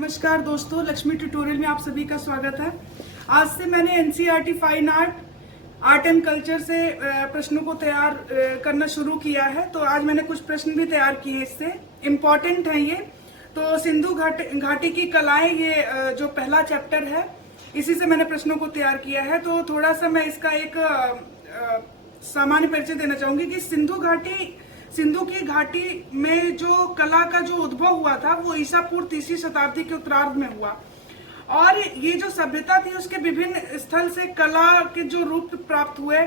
नमस्कार दोस्तों, लक्ष्मी ट्यूटोरियल में आप सभी का स्वागत है। आज से मैंने NCERT fine art and culture से प्रश्नों को तैयार करना शुरू किया है। तो आज मैंने कुछ प्रश्न भी तैयार किए हैं, इससे इम्पोर्टेंट है ये। तो सिंधु घाटी की कलाएं, ये जो पहला चैप्टर है, इसी से मैंने प्रश्नों को तैयार किया है। तो थोड़ा सा मैं इसका एक सामान्य परिचय देना चाहूंगी कि सिंधु की घाटी में जो कला का जो उद्भव हुआ था वो ईसा पूर्व 3वीं शताब्दी के उत्तरार्ध में हुआ। और ये जो सभ्यता थी उसके विभिन्न स्थल से कला के जो रूप प्राप्त हुए,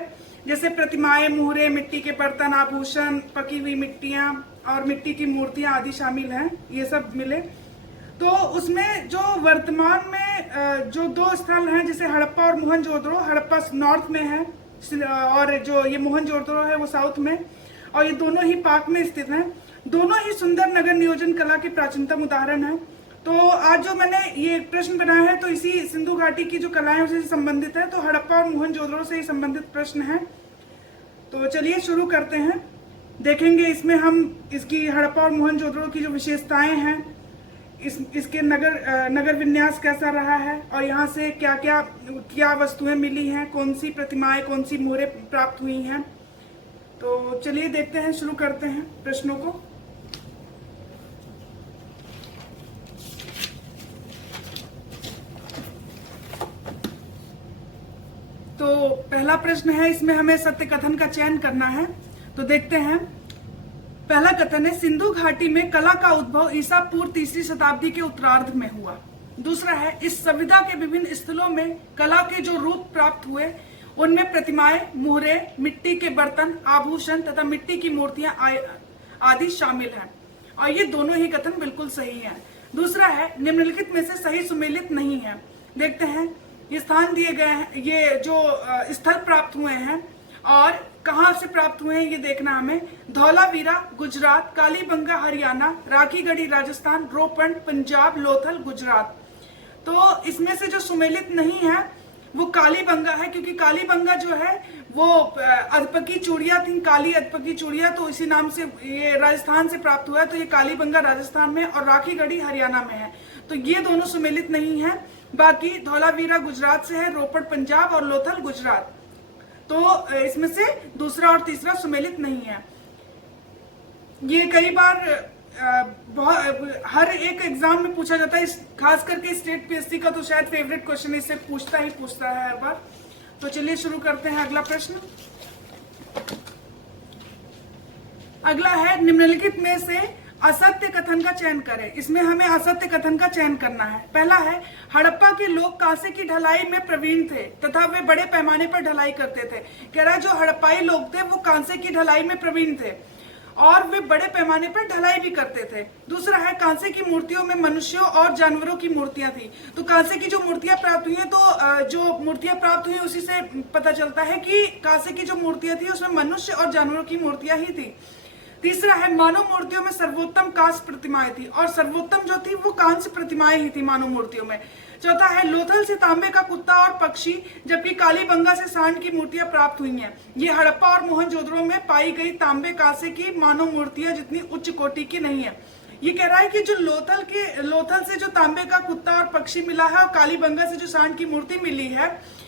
जैसे प्रतिमाएं, मुहरे, मिट्टी के बर्तन, आभूषण, पकी हुई मिट्टियां और मिट्टी की मूर्तियां आदि शामिल हैं, ये सब मिले। तो उसमें जो वर्तमान में जो दो स्थल हैं, जैसे हड़प्पा और मोहनजोदड़ो, हड़प्पा नॉर्थ में है और जो ये मोहनजोदड़ो है वो साउथ में, और ये दोनों ही पाक में स्थित हैं। दोनों ही सुंदर नगर नियोजन कला के प्राचीनतम उदाहरण हैं। तो आज जो मैंने ये प्रश्न बनाया है तो इसी सिंधु घाटी की जो कलाएं उससे संबंधित है। तो हड़प्पा और मोहनजोदड़ो से ही संबंधित प्रश्न है। तो चलिए शुरू करते हैं। देखेंगे इसमें हम इसकी हड़प्पा और मोहनजोदड़ो की जो विशेषताएं हैं, इसके नगर विन्यास कैसा रहा है और यहाँ से क्या वस्तुएं मिली हैं, कौन सी प्रतिमाएं, कौन सी मोहरें प्राप्त हुई हैं। तो चलिए देखते हैं, शुरू करते हैं प्रश्नों को। तो पहला प्रश्न है, इसमें हमें सत्य कथन का चयन करना है। तो देखते हैं। पहला कथन है, सिंधु घाटी में कला का उद्भव ईसा पूर्व 3वीं शताब्दी के उत्तरार्ध में हुआ। दूसरा है, इस सभ्यता के विभिन्न स्थलों में कला के जो रूप प्राप्त हुए उनमें प्रतिमाएं, मुहरे, मिट्टी के बर्तन, आभूषण तथा मिट्टी की मूर्तियां आदि शामिल हैं। और ये दोनों ही कथन बिल्कुल सही हैं। दूसरा है, निम्नलिखित में से सही सुमेलित नहीं है। देखते हैं, ये स्थान दिए गए हैं, ये जो स्थल प्राप्त हुए हैं और कहाँ से प्राप्त हुए हैं ये देखना हमें। धौलावीरा गुजरात, कालीबंगा हरियाणा, राखीगढ़ी राजस्थान, रोपड़ पंजाब, लोथल गुजरात। तो इसमें से जो सुमेलित नहीं है वो कालीबंगा है, क्योंकि कालीबंगा जो है वो अधपकी चूड़िया थी, काली अधपकी चूड़िया, तो इसी नाम से ये राजस्थान से प्राप्त हुआ है। तो ये कालीबंगा राजस्थान में और राखीगढ़ी हरियाणा में है। तो ये दोनों सुमेलित नहीं है। बाकी धौलावीरा गुजरात से है, रोपड़ पंजाब और लोथल गुजरात। तो इसमें से दूसरा और तीसरा सुमेलित नहीं है। ये कई बार हर एक एग्जाम में पूछा जाता है, खास करके स्टेट पीएससी का तो शायद फेवरेट क्वेश्चन इससे पूछता है हर बार। तो चलिए शुरू करते हैं अगला प्रश्न। अगला है, निम्नलिखित में से असत्य कथन का चयन करें। इसमें हमें असत्य कथन का चयन करना है। पहला है, हड़प्पा के लोग कांसे की ढलाई में प्रवीण थे तथा वे बड़े पैमाने पर ढलाई करते थे। कह रहा है जो हड़प्पाई लोग थे वो कांसे की ढलाई में प्रवीण थे और वे बड़े पैमाने पर ढलाई भी करते थे। दूसरा है, कांसे की मूर्तियों में मनुष्यों और जानवरों की मूर्तियां थी। तो कांसे की जो मूर्तियां प्राप्त हुई है, तो जो मूर्तियां प्राप्त हुई उसी से पता चलता है कि कांसे की जो मूर्तियां थी उसमें मनुष्य और जानवरों की मूर्तियां ही थी। तीसरा है, मानव मूर्तियों में सर्वोत्तम कांस्य प्रतिमाएं थी और सर्वोत्तम जो थी वो कांस्य प्रतिमाएं ही थी मानव मूर्तियों में। चौथा है, लोथल से तांबे का कुत्ता और पक्षी, जबकि कालीबंगा से सांड की मूर्तियां प्राप्त हुई हैं। ये हड़प्पा और मोहनजोदड़ो में पाई गई तांबे कांसे की मानव मूर्तियां जितनी उच्च कोटि की नहीं है। ये कह रहा है कि जो लोथल से जो तांबे का कुत्ता और पक्षी मिला है और कालीबंगा से जो सांड की मूर्ति मिली है,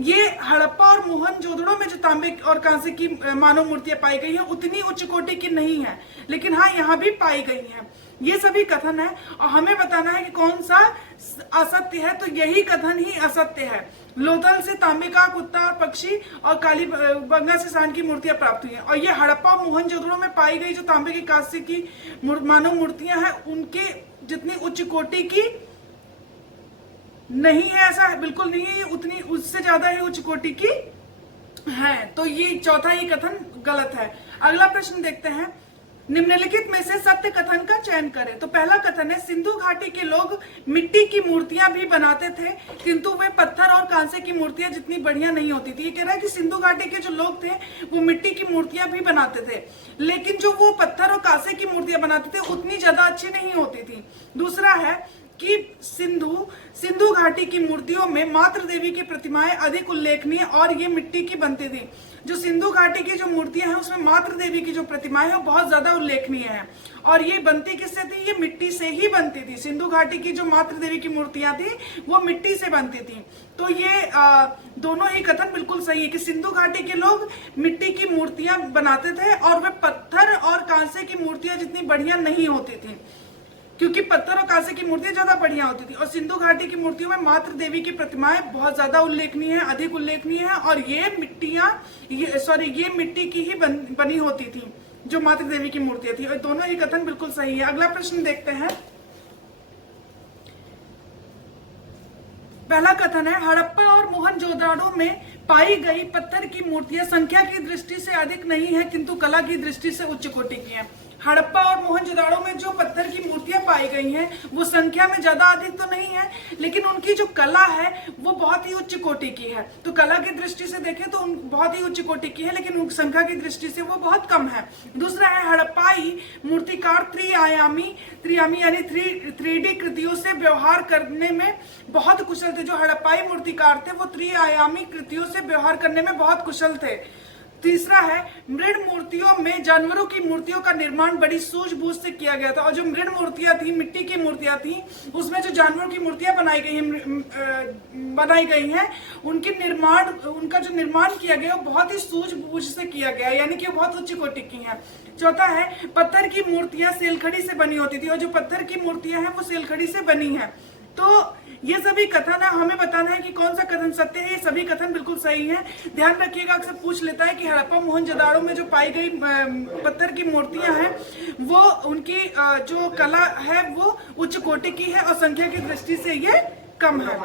ये हड़प्पा और मोहनजोदड़ो में जो तांबे और कांसे की मानव मूर्तियां पाई गई हैं उतनी उच्च कोटि की नहीं है, लेकिन हाँ यहाँ भी पाई गई हैं। ये सभी कथन है और हमें बताना है कि कौन सा असत्य है। तो यही कथन ही असत्य है। लोथल से तांबे का कुत्ता और पक्षी और कालीबंगा से सांड की मूर्तियां प्राप्त हुई हैं और ये हड़प्पा और मोहनजोदड़ो में पाई गई जो तांबे की कांसे की मानव मूर्तियां हैं उनके जितनी उच्च कोटि की नहीं है, ऐसा बिल्कुल नहीं है। ये उतनी उससे ज्यादा ही उच्च कोटि की है। तो ये चौथा ही कथन गलत है। अगला प्रश्न देखते हैं, निम्नलिखित में से सत्य कथन का चयन करें। तो पहला कथन है, सिंधु घाटी के लोग मिट्टी की मूर्तियां भी बनाते थे किंतु वे पत्थर और कांसे की मूर्तियां जितनी बढ़िया नहीं होती थी। ये कह रहा है कि सिंधु घाटी के जो लोग थे वो मिट्टी की मूर्तियां भी बनाते थे, लेकिन जो वो पत्थर और कांसे की मूर्तियां बनाते थे उतनी ज्यादा अच्छी नहीं होती थी। दूसरा है कि सिंधु घाटी की मूर्तियों में मातृ देवी की प्रतिमाएं अधिक उल्लेखनीय और ये मिट्टी की बनती थी। जो सिंधु घाटी की जो मूर्तियां हैं उसमें मातृ देवी की जो प्रतिमाएं हैं वो बहुत ज्यादा उल्लेखनीय है। और ये बनती किससे थी? ये मिट्टी से ही बनती थी। सिंधु घाटी की जो मातृ देवी की मूर्तियां थी वो मिट्टी से बनती थी। तो ये दोनों ही कथन बिल्कुल सही है कि सिंधु घाटी के लोग मिट्टी की मूर्तियां बनाते थे और वे पत्थर और कांसे की मूर्तियां जितनी बढ़िया नहीं होती थी, क्योंकि पत्थर और कांसे की मूर्तियां ज्यादा बढ़िया होती थी। और सिंधु घाटी की मूर्तियों में मातृ देवी की प्रतिमाएं बहुत ज्यादा उल्लेखनीय है, अधिक उल्लेखनीय है। और ये मिट्टी की ही बनी होती थी जो मातृ देवी की मूर्तियां थी। और दोनों ही कथन बिल्कुल सही है। अगला प्रश्न देखते हैं। पहला कथन है, हड़प्पा और मोहनजोदाड़ो में पाई गई पत्थर की मूर्तियां संख्या की दृष्टि से अधिक नहीं है किंतु कला की दृष्टि से उच्च कोटि की हैं। हड़प्पा और मोहनजोदाड़ो में जो पत्थर की मूर्तियां पाई गई हैं वो संख्या में ज्यादा अधिक तो नहीं है, लेकिन उनकी जो कला है वो बहुत ही उच्च कोटि की है। तो कला की दृष्टि से देखें तो बहुत ही उच्च कोटि की है, लेकिन संख्या की दृष्टि से वो बहुत कम है। दूसरा है, हड़प्पाई मूर्तिकार त्रिआयामी यानी 3D कृतियों से व्यवहार करने में बहुत कुशल थे। जो हड़प्पाई मूर्तिकार थे वो त्रिआयामी कृतियों से व्यवहार करने में बहुत कुशल थे। तीसरा है, मृण मूर्तियों में जानवरों की मूर्तियों का निर्माण बड़ी सूझबूझ से किया गया था। और जो मृण मूर्तियां थी, मिट्टी की मूर्तियां थी, उसमें जो जानवरों की मूर्तियां बनाई गई हैं उनका जो निर्माण किया गया वो बहुत ही सूझबूझ से किया गया, यानी कि वो बहुत उच्च कोटि की है। चौथा है, पत्थर की मूर्तियां सेलखड़ी से बनी होती थी और जो पत्थर की मूर्तियां हैं वो सेलखड़ी से बनी है। तो ये सभी कथन है, हमें बताना है कि कौन सा कथन सत्य है। ये सभी कथन बिल्कुल सही है। ध्यान रखिएगा, अक्सर पूछ लेता है कि हड़प्पा मोहनजोदाड़ो में जो पाई गई पत्थर की मूर्तियां हैं वो उनकी जो कला है वो उच्च कोटि की है और संख्या की दृष्टि से ये कम है,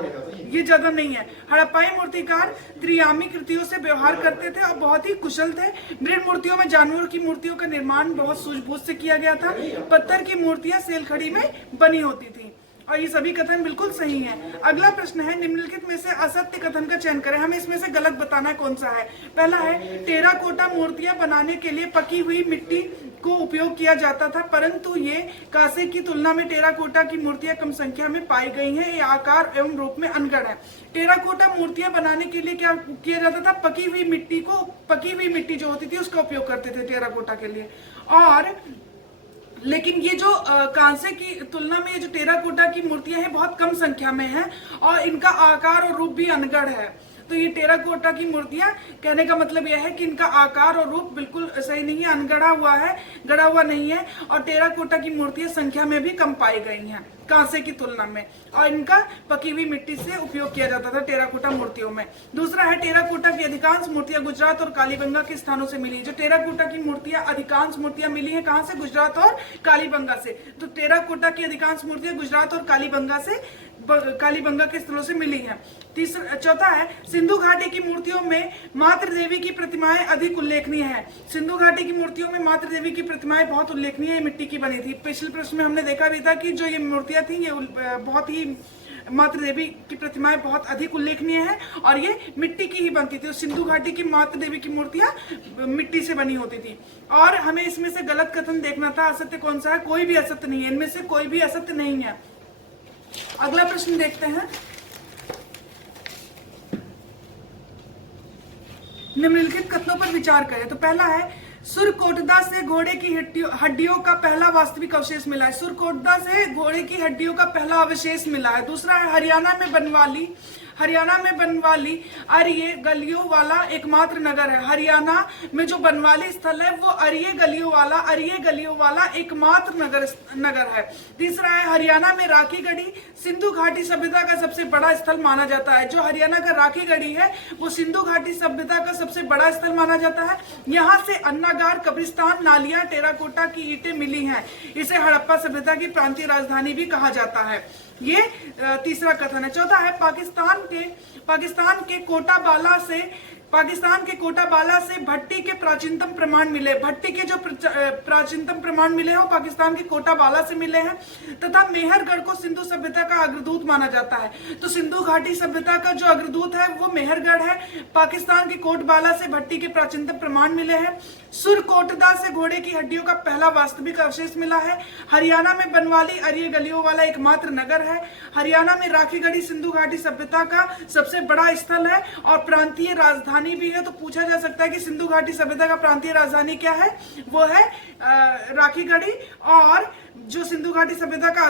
ये ज्यादा नहीं है। हड़प्पाई मूर्तिकार त्रिआयामी कृतियों से व्यवहार करते थे और बहुत ही कुशल थे। मृण मूर्तियों में जानवरों की मूर्तियों का निर्माण बहुत सूझबूझ से किया गया था। पत्थर की मूर्तियां सेलखड़ी में बनी होती थी। और ये सभी कथन बिल्कुल सही हैं। अगला प्रश्न है, निम्नलिखित में से असत्य कथन का चयन करें। हमें इसमें से गलत बताना है कौन सा है। पहला है, टेराकोटा मूर्तियां बनाने के लिए पकी हुई मिट्टी को उपयोग किया जाता था, परंतु ये कांसे की तुलना में टेराकोटा की मूर्तियां कम संख्या में पाई गई हैं। ये आकार एवं रूप में अनगढ़ है। टेराकोटा मूर्तियां बनाने के लिए क्या किया जाता था? पकी हुई मिट्टी जो होती थी उसका उपयोग करते थे टेराकोटा के लिए। और लेकिन ये जो कांसे की तुलना में ये जो टेराकोटा की मूर्तियां हैं बहुत कम संख्या में हैं और इनका आकार और रूप भी अनगढ़ है। तो ये टेराकोटा की मूर्तियां, कहने का मतलब यह है कि इनका आकार और रूप बिल्कुल सही नहीं है, अनगढ़ा हुआ है, गढ़ा हुआ नहीं है। और टेराकोटा की मूर्तियां संख्या में भी कम पाई गई हैं कांसे की तुलना में, और इनका पकी हुई मिट्टी से उपयोग किया जाता था टेराकोटा मूर्तियों में। दूसरा है, टेराकोटा की अधिकांश मूर्तियां गुजरात और कालीबंगा के स्थानों से मिली। जो टेराकोटा की मूर्तियां अधिकांश मूर्तियां मिली है कहां से? गुजरात और कालीबंगा से। तो टेराकोटा की अधिकांश मूर्तियां गुजरात और कालीबंगा के स्थलों से मिली है। चौथा है, सिंधु घाटी की मूर्तियों में मातृ देवी की प्रतिमाएं अधिक उल्लेखनीय है। सिंधु घाटी की मूर्तियों में मातृ देवी की प्रतिमाएं बहुत उल्लेखनीय है, मिट्टी की बनी थी। पिछले प्रश्न में हमने देखा भी था कि जो ये मूर्तियां थी ये बहुत ही मातृ देवी की प्रतिमाएं बहुत अधिक उल्लेखनीय है और ये मिट्टी की ही बनती थी। सिंधु घाटी की मातृ देवी की मूर्तियां मिट्टी से बनी होती थी। और हमें इसमें से गलत कथन देखना था। असत्य कौन सा है? कोई भी असत्य नहीं है, इनमें से कोई भी असत्य नहीं है। अगला प्रश्न देखते हैं। निम्नलिखित कथनों पर विचार करें। तो पहला है, सुरकोटदा से घोड़े की हड्डियों का पहला वास्तविक अवशेष मिला है। सुरकोटदा से घोड़े की हड्डियों का पहला अवशेष मिला है। दूसरा है, हरियाणा में बनवाली अरिये गलियों वाला एकमात्र नगर है। हरियाणा में जो बनवाली स्थल है वो अरिये गलियों वाला एकमात्र नगर है। तीसरा है, हरियाणा में राखी गढ़ी सिंधु घाटी सभ्यता का सबसे बड़ा स्थल माना जाता है। जो हरियाणा का राखी गढ़ी है वो सिंधु घाटी सभ्यता का सबसे बड़ा स्थल माना जाता है। यहाँ से अन्नागार, कब्रिस्तान, नालियां, टेराकोटा की ईंटें मिली हैं। इसे हड़प्पा सभ्यता की प्रांतीय राजधानी भी कहा जाता है। ये तीसरा कथन है। चौथा है, पाकिस्तान के कोटाबाला से पाकिस्तान के कोटाबाला से भट्टी के प्राचीनतम प्रमाण मिले। भट्टी के जो प्राचीनतम प्रमाण मिले हैं वो पाकिस्तान के कोटाबाला से मिले हैं। तथा मेहरगढ़ को सिंधु सभ्यता का अग्रदूत माना जाता है। तो सिंधु घाटी सभ्यता का जो अग्रदूत है वो मेहरगढ़ है। पाकिस्तान के कोटबाला से भट्टी के प्राचीनतम प्रमाण मिले हैं। सुरकोटदा से घोड़े की हड्डियों का पहला वास्तविक अवशेष मिला है। हरियाणा में बनवाली अरिय गलियों वाला एकमात्र नगर है। हरियाणा में राखीगढ़ी सिंधु घाटी सभ्यता का सबसे बड़ा स्थल है और प्रांतीय राजधानी भी है। तो पूछा जा सकता है कि सिंधु घाटी सभ्यता का प्रांतीय राजधानी क्या है, वो है राखीगढ़ी, और जो सिंधु घाटी सभ्यता का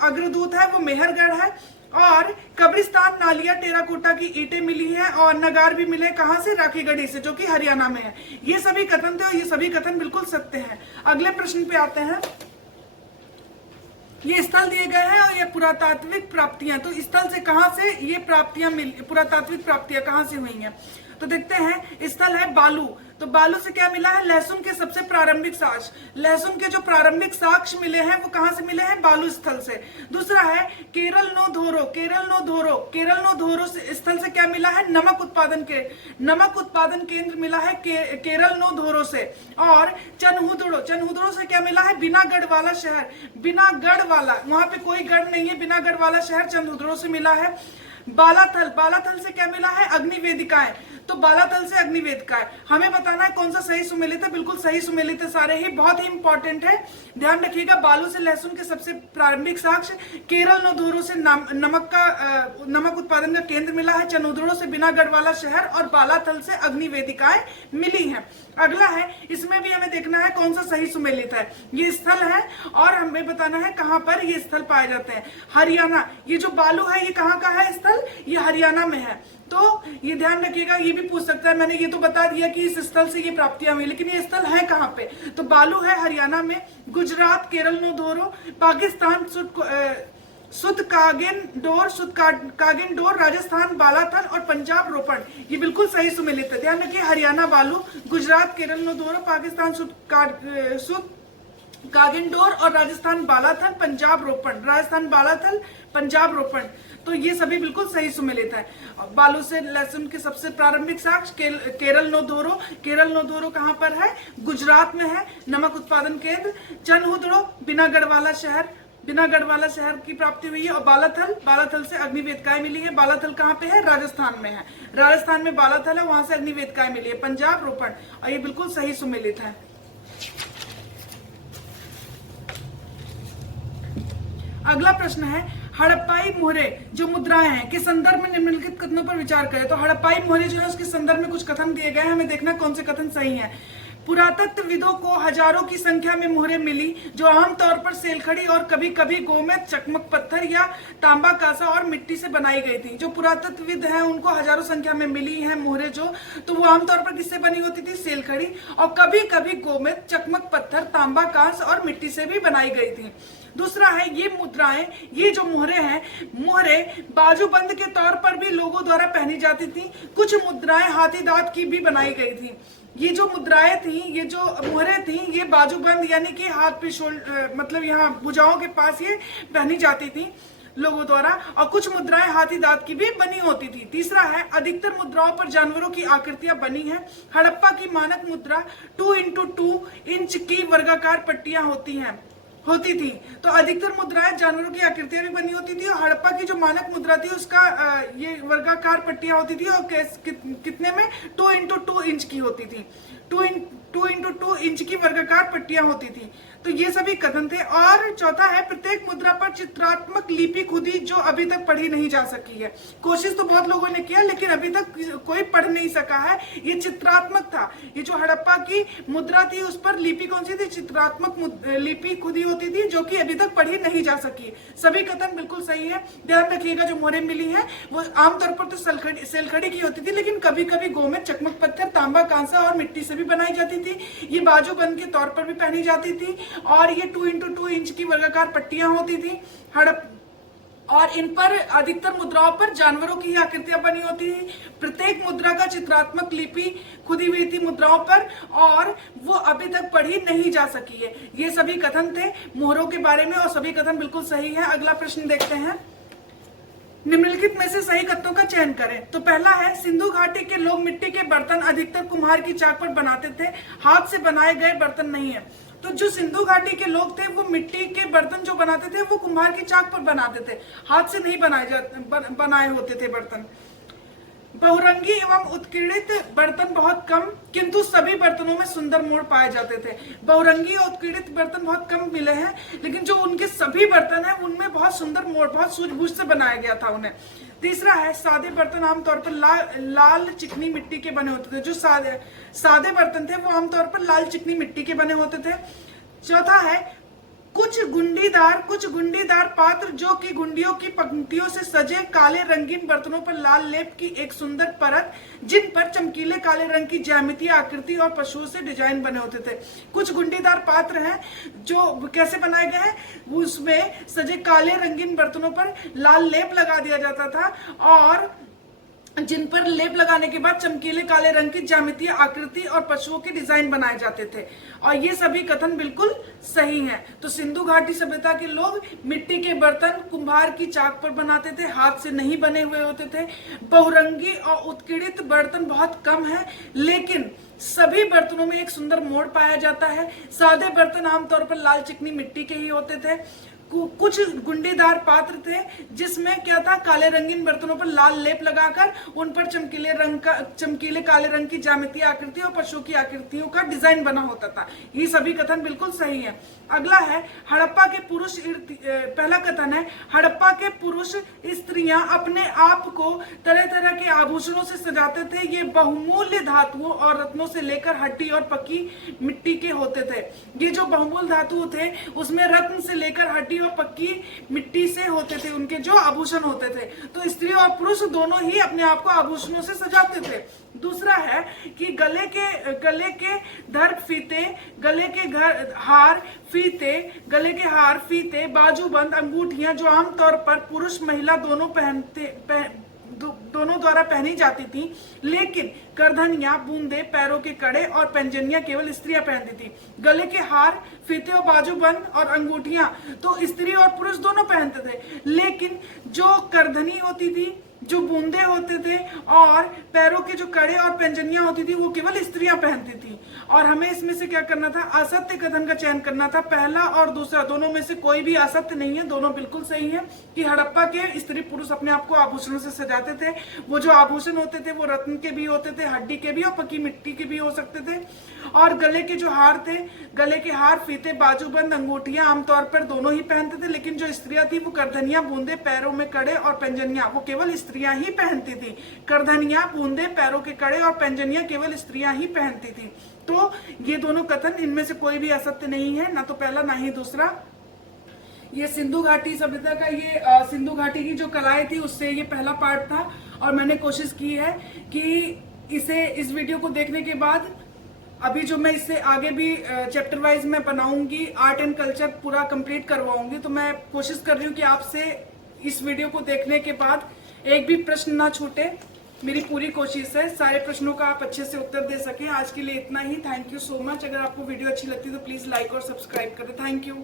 अग्रदूत है वो मेहरगढ़ है। और कब्रिस्तान, नालिया, टेराकोटा की ईंटें मिली है और नगार भी मिले। कहां से? राखीगढ़ी से, जो कि हरियाणा में है। ये सभी कथन थे और ये सभी कथन बिल्कुल सत्य हैं। अगले प्रश्न पे आते हैं। ये स्थल दिए गए हैं और ये पुरातात्विक प्राप्तियां। तो स्थल से कहां से ये प्राप्तियां मिली, पुरातात्विक प्राप्तियां कहां से हुई हैं? तो देखते हैं, स्थल है बालू। तो बालू से क्या मिला है? लहसुन के सबसे प्रारंभिक साक्ष्य। लहसुन के जो प्रारंभिक साक्ष्य मिले हैं वो कहां से मिले हैं? बालू स्थल से। दूसरा है केरल नो धोरो। केरल नो धोरो स्थल से क्या मिला है? नमक उत्पादन केंद्र मिला है केरल नो धोरो से। और चनहुदड़ो से क्या मिला है? बिनागढ़ वाला शहर। बिनागढ़ वाला, वहां पे कोई गढ़ नहीं है, बिनागढ़ वाला शहर चनहुदड़ो से मिला है। बालाथल से क्या मिला है? अग्निवेदिकाएं। तो बालाथल से अग्निवेदिकाएं। हमें बताना है कौन सा सही सुमेलित है। बिल्कुल सही सुमेलित है सारे ही, बहुत ही इंपॉर्टेंट है, ध्यान रखिएगा। बालू से लहसुन के सबसे प्रारंभिक साक्ष्य, केरल नोधोरो से नमक उत्पादन का केंद्र मिला है, चनहुदड़ो से बिनागढ़ वाला शहर और बालाथल से अग्निवेदिकाएं मिली हैं। अगला है, इसमें भी हमें देखना है कौन सा सही सुमेलित है। ये स्थल है और हमें बताना है कहां पर ये स्थल पाए जाते हैं। हरियाणा, ये जो बालू है ये कहां का है स्थल? ये हरियाणा में है। तो ये ध्यान रखिएगा, ये भी पूछ सकता है। मैंने ये तो बता दिया कि इस स्थल से ये प्राप्तियां हुई, लेकिन ये स्थल है कहां पे? तो बालू है हरियाणा में। गुजरात केरल नोधोरो, पाकिस्तान सुत कागेंडोर, राजस्थान बालाथल और पंजाब रोपण। ये बिल्कुल सही सुमेलित है। ध्यान रखिए, हरियाणा बालू, गुजरात केरल नोधोरो, पाकिस्तान सुत कागेंडोर और राजस्थान बालाथल, पंजाब रोपण। तो ये सभी बिल्कुल सही सुमेलित है। बालू से लहसुन के सबसे प्रारंभिक साक्ष्य केरल नोधोरो कहां पर है? गुजरात में है, नमक उत्पादन केंद्र। चनहुदड़ो, बिनागढ़ वाला शहर की प्राप्ति हुई है। और बालाथल से अग्निवेदिकाएं मिली है। बालाथल कहां पे है? राजस्थान में है। राजस्थान में बालाथल है, वहां से अग्निवेदिकाएं मिली है। पंजाब रोपण, और ये बिल्कुल सही सुमेलित है। अगला प्रश्न है, हड़प्पाई मोहरे जो मुद्राएं हैं के संदर्भ में निम्नलिखित कथनों पर विचार करें। तो हड़प्पाई मोहरे जो है उसके संदर्भ में कुछ कथन दिए गए हैं, हमें देखना कौन से कथन सही हैं। पुरातत्वविदों को हजारों की संख्या में मोहरें मिली जो आमतौर पर सेलखड़ी और कभी कभी गोमेद, चकमक पत्थर या तांबा, कांसा और मिट्टी से बनाई गई थी। जो पुरातत्वविद हैं उनको हजारों संख्या में मिली हैं मोहरें जो, तो वो आमतौर पर किससे बनी होती थी? सेलखड़ी, और कभी कभी गोमेद, चकमक पत्थर, तांबा, कांस और मिट्टी से भी बनाई गई थी। दूसरा है, ये मुद्राएं, ये जो मोहरे हैं, मोहरे बाजूबंद के तौर पर भी लोगों द्वारा पहनी जाती थी। कुछ मुद्राएं हाथी दांत की भी बनाई गई थी। ये जो मुद्राएं थी, ये जो मोहरे थी, ये बाजूबंद यानी कि हाथ पे मतलब यहाँ भुजाओं के पास ये पहनी जाती थी लोगों द्वारा, और कुछ मुद्राएं हाथी दांत की भी बनी होती थी। तीसरा है, अधिकतर मुद्राओं पर जानवरों की आकृतियां बनी हैं। हड़प्पा की मानक मुद्रा 2x2 इंच की वर्गाकार पट्टियां होती थी। तो अधिकतर मुद्राएं जानवरों की आकृतियां भी बनी होती थी, और हड़प्पा की जो मानक मुद्रा थी उसका ये वर्गाकार पट्टियां होती थी, और कितने में? 2x2 इंच की होती थी। 2x2 इंच की वर्गाकार पट्टियां होती थी। तो ये सभी कथन थे। और चौथा है, प्रत्येक मुद्रा पर चित्रात्मक लिपि खुदी जो अभी तक पढ़ी नहीं जा सकी है। कोशिश तो बहुत लोगों ने किया लेकिन अभी तक कोई पढ़ नहीं सका है। ये चित्रात्मक था। ये जो हड़प्पा की मुद्रा थी उस पर लिपि कौन सी थी? चित्रात्मक लिपि खुदी होती थी, जो कि अभी तक पढ़ी नहीं जा सकी। सभी कथन बिल्कुल सही है। ध्यान रखिएगा, जो मोहरें मिली है वो आमतौर पर तो सेलखड़ी की होती थी, लेकिन कभी कभी गोमेद, चकमक पत्थर, तांबा, कांसा और मिट्टी से भी बनाई जाती थी। ये बाजूबंद के तौर पर भी पहनी जाती थी, और ये 2x2 इंच की वर्गाकार पट्टियां होती थी और इन पर अधिकतर मुद्राओं पर जानवरों की आकृतियां बनी होती थी। प्रत्येक मुद्रा का चित्रात्मक लिपि खुदी हुई थी मुद्राओं पर, और वो अभी तक पढ़ी नहीं जा सकी है। ये सभी कथन थे मोहरों के बारे में, और सभी कथन बिल्कुल सही है। अगला प्रश्न देखते हैं। निम्नलिखित में से सही कथनों का चयन करें। तो पहला है, सिंधु घाटी के लोग मिट्टी के बर्तन अधिकतर कुम्हार की चाक पर बनाते थे, हाथ से बनाए गए बर्तन नहीं है। तो जो सिंधु घाटी के लोग थे वो मिट्टी के बर्तन जो बनाते थे वो कुम्हार की चाक पर बनाते थे, हाथ से नहीं बनाए होते थे बर्तन। बहुरंगी एवं उत्कीर्णित बर्तन बहुत कम, किंतु सभी बर्तनों में सुंदर मोड़ पाए जाते थे। बहुरंगी और उत्कीर्णित बर्तन बहुत कम मिले हैं, लेकिन जो उनके सभी बर्तन हैं उनमें बहुत सुंदर मोड़, बहुत सूझबूझ से बनाया गया था उन्हें। तीसरा है, सादे बर्तन आमतौर पर लाल चिकनी मिट्टी के बने होते थे। जो सादे बर्तन थे वो आमतौर पर लाल चिकनी मिट्टी के बने होते थे। चौथा है, कुछ गुंडीदार पात्र जो कि गुंडियों की पंक्तियों से सजे काले रंगीन बर्तनों पर लाल लेप की एक सुंदर परत, जिन पर चमकीले काले रंग की ज्यामितीय आकृति और पशुओं से डिजाइन बने होते थे। कुछ गुंडीदार पात्र हैं जो कैसे बनाए गए हैं, उसमें सजे काले रंगीन बर्तनों पर लाल लेप लगा दिया जाता था और जिन पर लेप लगाने के बाद चमकीले काले रंग की ज्यामितीय आकृति और पशुओं के डिजाइन बनाए जाते थे। और ये सभी कथन बिल्कुल सही हैं। तो सिंधु घाटी सभ्यता के लोग मिट्टी के बर्तन कुम्हार की चाक पर बनाते थे, हाथ से नहीं बने हुए होते थे। बहुरंगी और उत्कीर्णित बर्तन बहुत कम है, लेकिन सभी बर्तनों में एक सुंदर मोड़ पाया जाता है। सादे बर्तन आमतौर पर लाल चिकनी मिट्टी के ही होते थे। कुछ गुंडीदार पात्र थे जिसमें क्या था, काले रंगीन बर्तनों पर लाल लेप लगाकर उन पर चमकीले काले रंग की ज्यामितीय आकृति और पशुओं की आकृतियों का डिजाइन बना होता था। ये सभी कथन बिल्कुल सही है। अगला है, हड़प्पा के पुरुष, पहला कथन है, हड़प्पा के पुरुष स्त्रियां अपने आप को तरह तरह के आभूषणों से सजाते थे। ये बहुमूल्य धातुओं और रत्नों से लेकर हड्डी और पक्की मिट्टी के होते थे। ये जो बहुमूल्य धातु थे उसमें रत्न से लेकर हड्डी और पक्की मिट्टी से होते थे उनके जो आभूषण होते थे। तो स्त्री और पुरुष दोनों ही अपने आप को आभूषणों से सजाते थे। दूसरा है कि गले के धर्म फीते, गले के हार फीते, बाजूबंद, अंगूठियां जो आमतौर पर पुरुष महिला दोनों द्वारा पहनी जाती थी, लेकिन करधनिया, बूंदे, पैरों के कड़े और पैंजनियां केवल स्त्रियां पहनती थी। गले के हार, फीते और बाजूबंद और अंगूठियां तो स्त्री और पुरुष दोनों पहनते थे, लेकिन जो करधनी होती थी, जो बूंदे होते थे और पैरों के जो कड़े और पैंजनियां होती थी वो केवल स्त्रियां पहनती थी। और हमें इसमें से क्या करना था, असत्य कथन का चयन करना था। पहला और दूसरा दोनों में से कोई भी असत्य नहीं है, दोनों बिल्कुल सही है कि हड़प्पा के स्त्री पुरुष अपने आप को आभूषणों से सजाते थे। वो जो आभूषण होते थे वो रत्न के भी होते थे, हड्डी के भी और पक्की मिट्टी के भी हो सकते थे। और गले के जो हार थे, गले के हार, फीते, बाजूबंद, अंगूठियां आमतौर पर दोनों ही पहनते थे, लेकिन जो स्त्रियां थी वो करधनियां, बूंदे, पैरों में कड़े और पैंजनियां वो केवल स्त्रियां ही पहनती थी। करधनियां, बूंदे, पैरों के कड़े और पैंजनियां केवल स्त्रियां ही पहनती थी। तो ये दोनों कथन, इनमें से कोई भी असत्य नहीं है, ना तो पहला ना ही दूसरा। ये सिंधु घाटी सभ्यता का, ये सिंधु घाटी की जो कलाएं थी उससे ये पहला पार्ट था। और मैंने कोशिश की है कि इस वीडियो को देखने के बाद अभी जो मैं इससे आगे भी चैप्टर वाइज मैं बनाऊंगी, आर्ट एंड कल्चर पूरा कंप्लीट करवाऊंगी। तो मैं कोशिश कर रही हूँ कि आपसे इस वीडियो को देखने के बाद एक भी प्रश्न ना छूटे। मेरी पूरी कोशिश है सारे प्रश्नों का आप अच्छे से उत्तर दे सकें। आज के लिए इतना ही। Thank you so much. अगर आपको वीडियो अच्छी लगती है तो प्लीज लाइक और सब्सक्राइब करें। Thank you.